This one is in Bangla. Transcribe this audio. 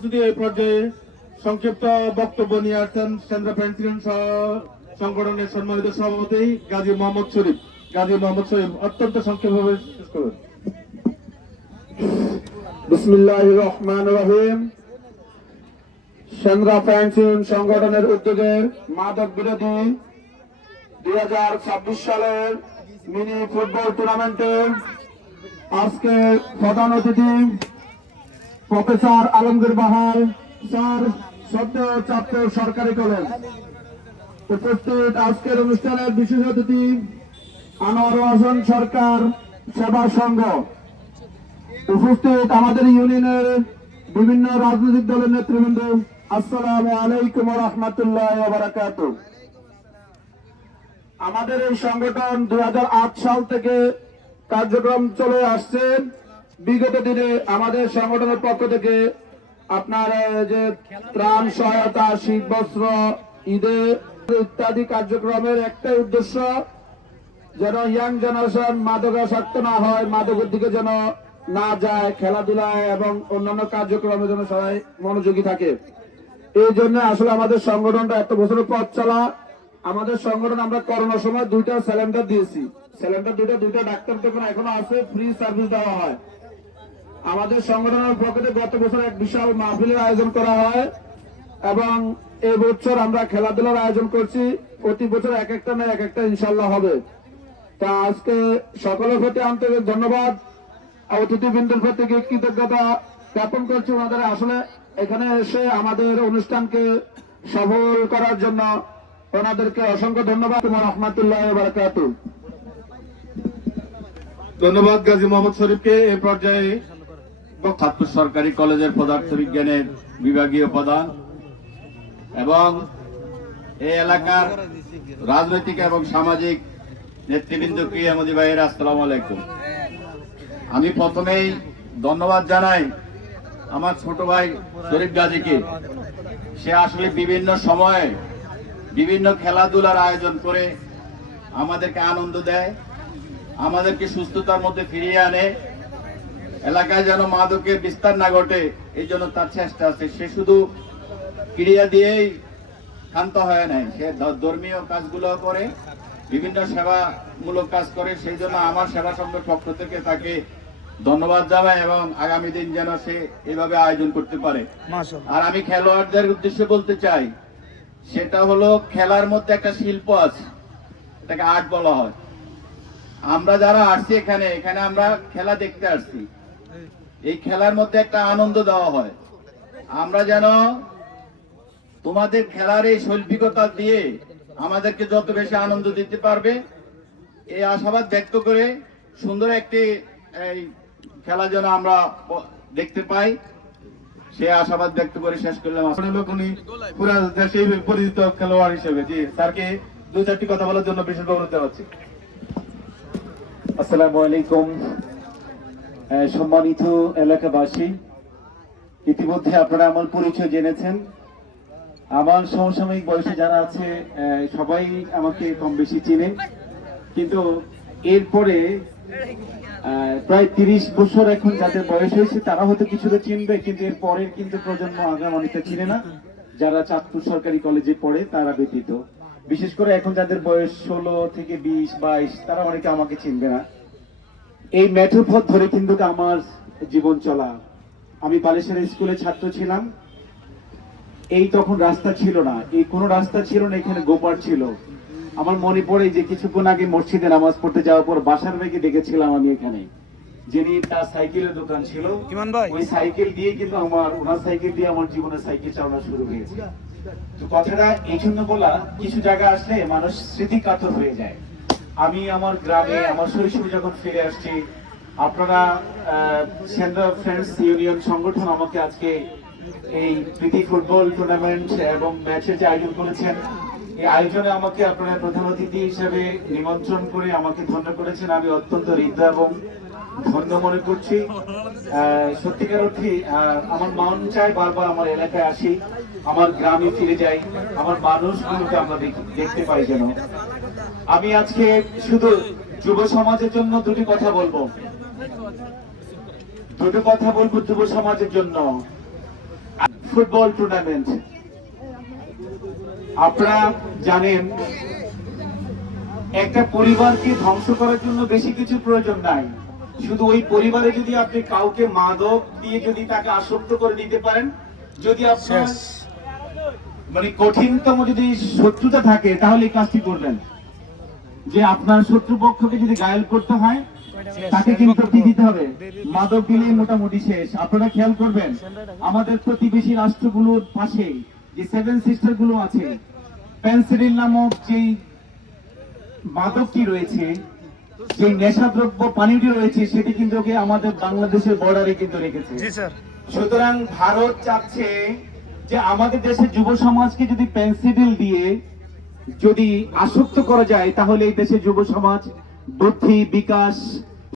উপস্থিতি এই পর্যায়ে সংক্ষিপ্ত বক্তব্য নিয়ে আসছেন সেন্দ্রা ফ্রেন্ডস সংগঠনের সম্মানিত সভাপতি গাজী মোহাম্মদ শরীফ। অত্যন্ত সংক্ষেপভাবে শেষ করবেন। বিসমিল্লাহির রহমানির রহিম। সেন্দ্রা ফ্রেন্ডস সংগঠনের উদ্যোগে মাদক বিরোধী 2026 সালের মিনি ফুটবল টুর্নামেন্টে আজকে প্রধান অতিথি প্রফেসর আলমগীর বাহার স্যার, সদ্য ছাত্র সরকারি কলেজ। উপস্থিত আজকের অনুষ্ঠানের বিশেষ অতিথি আনোয়ার হোসেন সরকার সেবা সংঘ। উপস্থিত আমাদের ইউনিয়নের বিভিন্ন রাজনৈতিক দলের নেতৃবৃন্দ, আসসালামু আলাইকুম ওয়া রাহমাতুল্লাহি ওয়া বারাকাতুহু। আমাদের এই সংগঠন 2008 সাল থেকে কার্যক্রম চলে আসছে। বিগত দিনে আমাদের সংগঠনের পক্ষ থেকে আপনার যে ত্রাণ সহায়তা, শীত বস্ত্র, ঈদে ইত্যাদি কার্যক্রমের একটাই উদ্দেশ্য, যেন ইয়াং জেনারেশন মাদকাসক্ত না হয়, মাদকের দিকে যেন না যায়, খেলাধুলায় এবং অন্যান্য কার্যক্রমে যেন সবাই মনোযোগী থাকে। এই জন্য আসলে আমাদের সংগঠনটা এত বছরের পথ চলা। আমাদের সংগঠন আমরা করোনার সময় 2টা সিলিন্ডার দিয়েছি। সিলিন্ডার দুইটা ডাক্তার দোকান এখনো আছে, ফ্রি সার্ভিস দেওয়া হয়। আমাদের সংগঠনের পক্ষ থেকে গত বছর এক বিশাল মাহফিলের আয়োজন করা হয় এবং এই বছর আমরা খেলাধুলার আয়োজন করছি। প্রতি বছর এক একটা না এক একটা ইনশাল্লাহ হবে। তা আজকে সকলের প্রতি আন্তরিক ধন্যবাদ, অতিথিবৃন্দের প্রতি কৃতজ্ঞতা জ্ঞাপন করছি। ওনাদের আসলে এখানে এসে আমাদের অনুষ্ঠানকে সফল করার জন্য ওনাদেরকে অসংখ্য ধন্যবাদ। রাহমাতুল্লাহি ওয়া বারাকাতুহু। ধন্যবাদ গাজী মোহাম্মদ শরীফকে। এই পর্যায়ে ছাত্র সরকারি কলেজের পদার্থ বিজ্ঞানের বিভাগীয় প্রধান এবং এই এলাকার রাজনৈতিক এবং সামাজিক নেতৃবৃন্দ, ক্রীড়ামোদী ভাইয়েরা, আসসালামু আলাইকুম। আমি প্রথমেই ধন্যবাদ জানাই আমার ছোট ভাই শরীফ গাজীকে। সে আসলে বিভিন্ন সময়ে বিভিন্ন খেলাধুলার আয়োজন করে আমাদেরকে আনন্দ দেয়, আমাদেরকে সুস্থতার মধ্যে ফিরিয়ে আনে, এলাকায় যেন মাদকের বিস্তার না ঘটে এই জন্য তার চেষ্টা আছে। সে শুধু ক্রীড়া দিয়েই ক্ষান্ত হয় নাই, সে ধর্মীয় কাজগুলো করে, বিভিন্ন সেবামূলক কাজ করে। সেই জন্য আমার সেবা সংঘের পক্ষ থেকে তাকে ধন্যবাদ জানাই এবং আগামী দিন যেন সে এভাবে আয়োজন করতে পারে। আর আমি খেলোয়াড়দের উদ্দেশ্যে বলতে চাই, সেটা হলো খেলার মধ্যে একটা শিল্প আছে, এটাকে আর্ট বলা হয়। আমরা যারা আসছি এখানে আমরা খেলা দেখতে আসছি। এই খেলার মধ্যে একটা আনন্দ দেওয়া হয়। আমরা যেন তোমাদের খেলার এই শৈল্পিকতা দিয়ে আমাদেরকে যত বেশি আনন্দ দিতে পারবে এই আশাবাদ ব্যক্ত করে সুন্দর একটি এই খেলা যেন আমরা দেখতে পাই, সে আশাবাদ ব্যক্ত করে শেষ করলাম। উনি পুরো দেশে পরিচিত খেলোয়াড় হিসেবে। জি স্যারকে 2-4টি কথা বলার জন্য বিশেষ অনুরোধ জানাচ্ছি। আসসালামু আলাইকুম। সম্মানিত এলাকাবাসী, ইতিমধ্যে আপনারা আমার পরিচয় জেনেছেন। আমার সমসাময়িক বয়সে যারা আছে সবাই আমাকে কম বেশি চিনে, কিন্তু এরপরে প্রায় 30 বছর এখন যাদের বয়স হয়েছে তারা হয়তো কিছুটা চিনবে, কিন্তু এর পরের কিন্তু প্রজন্ম আগাম অনেকটা চিনে না, যারা চাঁদপুর সরকারি কলেজে পড়ে তারা ব্যতীত। বিশেষ করে এখন যাদের বয়স 16 থেকে 20-22 তারা অনেকে আমাকে চিনবে না। এই মেঠো পথ ধরে কিন্তু আমার জীবন চলা। আমি বালেশ্বর স্কুলে ছাত্র ছিলাম। এই তখন রাস্তা ছিল না, এই কোনো রাস্তা ছিল না, এখানে গোপার ছিল। আমার মনে পড়ে যে কিছুক্ষণ আগে মসজিদে নামাজ পড়তে যাওয়ার পর বাসার ব্যাগে দেখেছিলাম আমি এখানে, যিনি তার সাইকেলের দোকান ছিল, ওই সাইকেল দিয়ে কিন্তু ওনার সাইকেল দিয়ে আমার জীবনে সাইকেল চালানো শুরু হয়েছে। তো কথাটা এই জন্য বলা, কিছু জায়গা আসলে মানুষ স্মৃতি কাতর হয়ে যায়। আমি আমার গ্রামে আমার শৈশবে যখন ফিরে আসছি, আপনারা সেন্দ্রা ফ্রেন্ডস ইউনিয়ন সংগঠন আমাকে আজকে এই প্রীতি ফুটবল টুর্নামেন্ট এবং ম্যাচের যে আয়োজন করেছেন, এই আয়োজনে আমাকে আপনারা প্রধান অতিথি হিসেবে নিমন্ত্রণ করে আমাকে ধন্য করেছেন। আমি অত্যন্ত হৃদয় এবং ধন্য মনে করছি। সত্যিকার অর্থে আমার মন চায় বারবার আমার এলাকায় আসি, আমার গ্রামে ফিরে যাই, আমার মানুষগুলোকে আমরা দেখতে পাই। যেন আমি আজকে শুধু যুব সমাজের জন্য দুটো কথা বলবো যুব সমাজের জন্য। Football tournament. আপনারা জানেন একটা পরিবারকে ধ্বংস করার জন্য বেশি কিছু প্রয়োজন নাই, শুধু ওই পরিবারে যদি আপনি কাউকে মাদক দিয়ে যদি তাকে আসক্ত করে দিতে পারেন, যদি আপনার মানে কঠিনতম যদি শত্রুতা থাকে তাহলে এই কাজটি করবেন। যে আপনার শত্রুপক্ষকে যদি ঘায়েল করতে হয় তাকে কিন্তু কি দিতে হবে, মাদক দিলেই মোটামুটি শেষ। আপনারা খেয়াল করবেন আমাদের প্রতিবেশী রাষ্ট্রগুলোর পাশে যে সেভেন সিস্টার গুলো আছে, পেন্সিলিন নামক যেই মাদকটি রয়েছে, যে নেশাদ্রব্য পানীয়টি রয়েছে, সেটি কিন্তু আমাদের বাংলাদেশের বর্ডারে কিন্তু রেখেছে। সুতরাং ভারত চাচ্ছে যে আমাদের দেশের যুব সমাজকে যদি পেন্সিডিল দিয়ে যদি আসক্ত করা যায় তাহলে এই দেশের যুব সমাজ বুদ্ধি বিকাশ